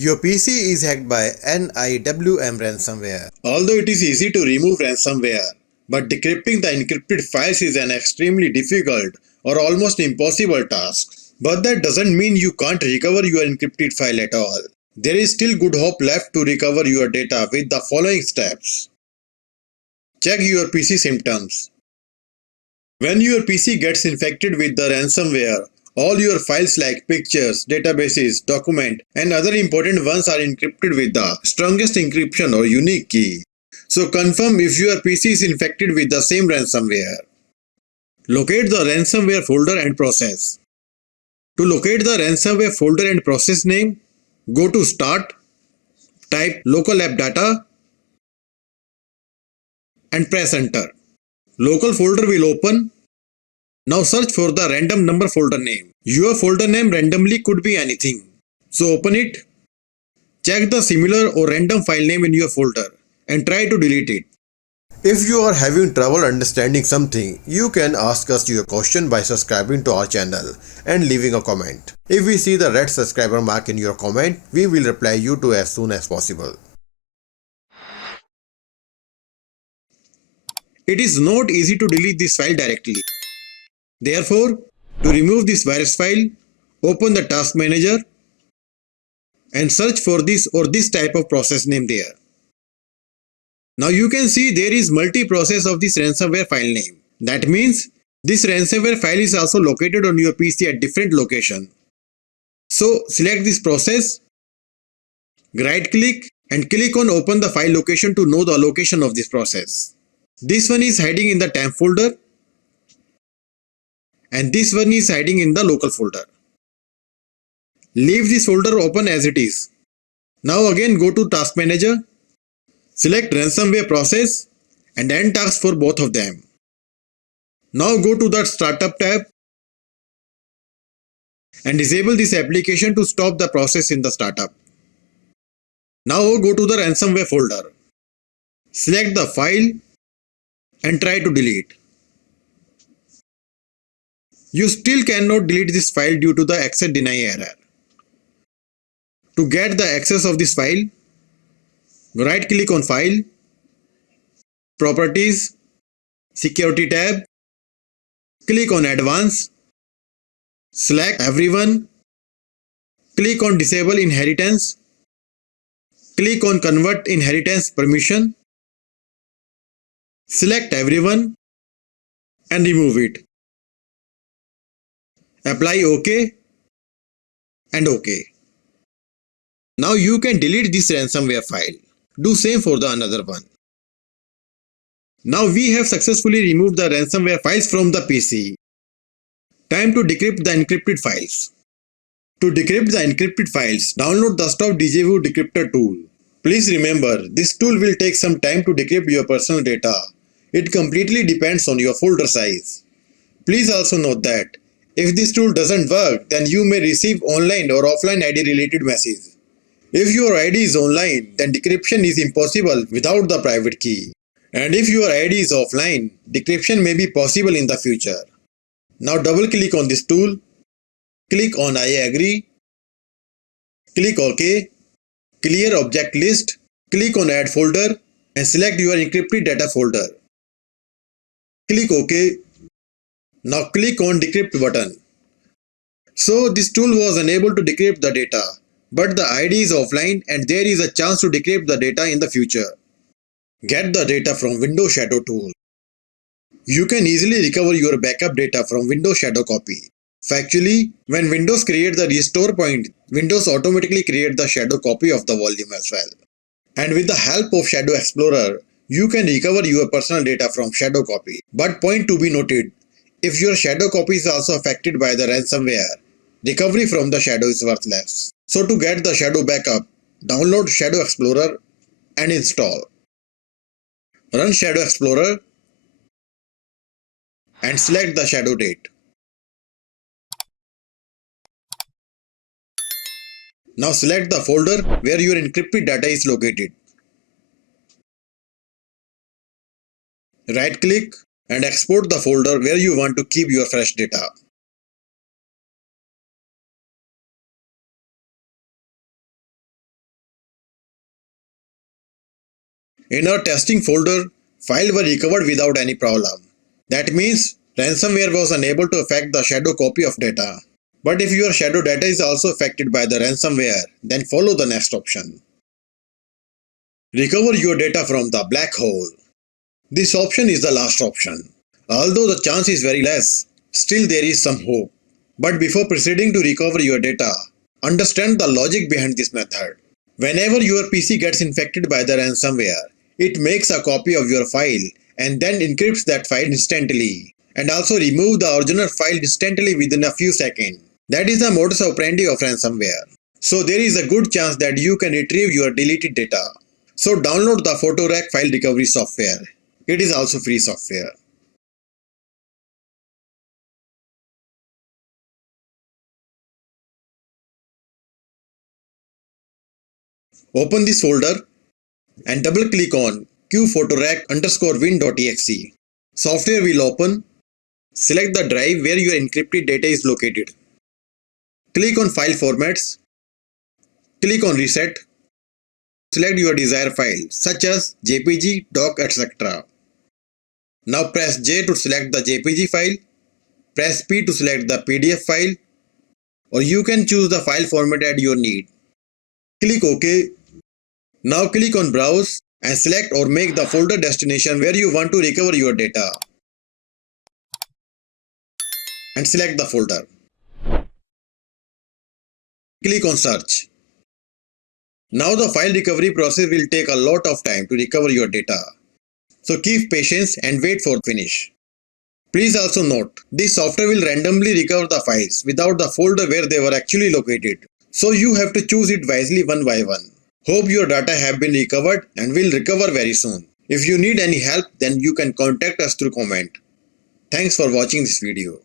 Your PC is hacked by Niwm ransomware. Although it is easy to remove ransomware, but decrypting the encrypted files is an extremely difficult or almost impossible task. But that doesn't mean you can't recover your encrypted file at all. There is still good hope left to recover your data with the following steps. Check your PC symptoms. When your PC gets infected with the ransomware, all your files like pictures, databases, documents, and other important ones are encrypted with the strongest encryption or unique key. So confirm if your PC is infected with the same ransomware. Locate the ransomware folder and process. To locate the ransomware folder and process name, go to Start, type local app data, and press enter. Local folder will open. Now search for the random number folder name. Your folder name randomly could be anything. So open it. Check the similar or random file name in your folder and try to delete it. If you are having trouble understanding something, you can ask us your question by subscribing to our channel and leaving a comment. If we see the red subscriber mark in your comment, we will reply you to as soon as possible. It is not easy to delete this file directly. Therefore, to remove this virus file, open the task manager and search for this or this type of process name there. Now you can see there is multi-process of this ransomware file name. That means this ransomware file is also located on your PC at different location. So select this process, right click and click on open the file location to know the location of this process. This one is hiding in the temp folder and this one is hiding in the local folder. Leave this folder open as it is. Now again go to task manager, select ransomware process and end task for both of them. Now go to the startup tab and disable this application to stop the process in the startup. Now go to the ransomware folder. Select the file and try to delete. You still cannot delete this file due to the access deny error. To get the access of this file, right click on File, Properties, Security tab, click on Advanced, select Everyone, click on Disable Inheritance, click on Convert Inheritance Permission, select Everyone and remove it. Apply OK and OK. Now you can delete this ransomware file. Do same for the another one. Now we have successfully removed the ransomware files from the PC. Time to decrypt the encrypted files. To decrypt the encrypted files, download the Stop Deja-Vu Decryptor tool. Please remember, this tool will take some time to decrypt your personal data. It completely depends on your folder size. Please also note that if this tool doesn't work, then you may receive online or offline ID related message. If your ID is online, then decryption is impossible without the private key. And if your ID is offline, decryption may be possible in the future. Now double click on this tool, click on I agree, click OK, clear object list, click on add folder and select your encrypted data folder. Click OK. Now click on decrypt button. So this tool was unable to decrypt the data, but the ID is offline and there is a chance to decrypt the data in the future. Get the data from Windows Shadow tool. You can easily recover your backup data from Windows Shadow copy. Factually, when Windows creates the restore point, Windows automatically creates the shadow copy of the volume as well. And with the help of Shadow Explorer, you can recover your personal data from shadow copy. But point to be noted, if your shadow copy is also affected by the ransomware, recovery from the shadow is worthless. So to get the shadow backup, download Shadow Explorer and install. Run Shadow Explorer and select the shadow date. Now select the folder where your encrypted data is located. Right click and export the folder where you want to keep your fresh data. In our testing folder, files were recovered without any problem. That means ransomware was unable to affect the shadow copy of data. But if your shadow data is also affected by the ransomware, then follow the next option. Recover your data from the black hole. This option is the last option. Although the chance is very less, still there is some hope. But before proceeding to recover your data, understand the logic behind this method. Whenever your PC gets infected by the ransomware, it makes a copy of your file and then encrypts that file instantly, and also remove the original file instantly within a few seconds. That is the modus operandi of ransomware. So there is a good chance that you can retrieve your deleted data. So download the PhotoRec file recovery software. It is also free software. Open this folder and double click on qphotorec_win.exe. Software will open. Select the drive where your encrypted data is located. Click on File Formats. Click on Reset. Select your desired file such as JPG, doc, etc. Now press J to select the JPG file. Press P to select the PDF file, or you can choose the file format at your need. Click OK. Now click on Browse and select or make the folder destination where you want to recover your data. And select the folder. Click on Search. Now the file recovery process will take a lot of time to recover your data. So keep patience and wait for finish. Please also note, this software will randomly recover the files without the folder where they were actually located. So you have to choose it wisely one by one. Hope your data have been recovered and will recover very soon. If you need any help, then you can contact us through comment. Thanks for watching this video.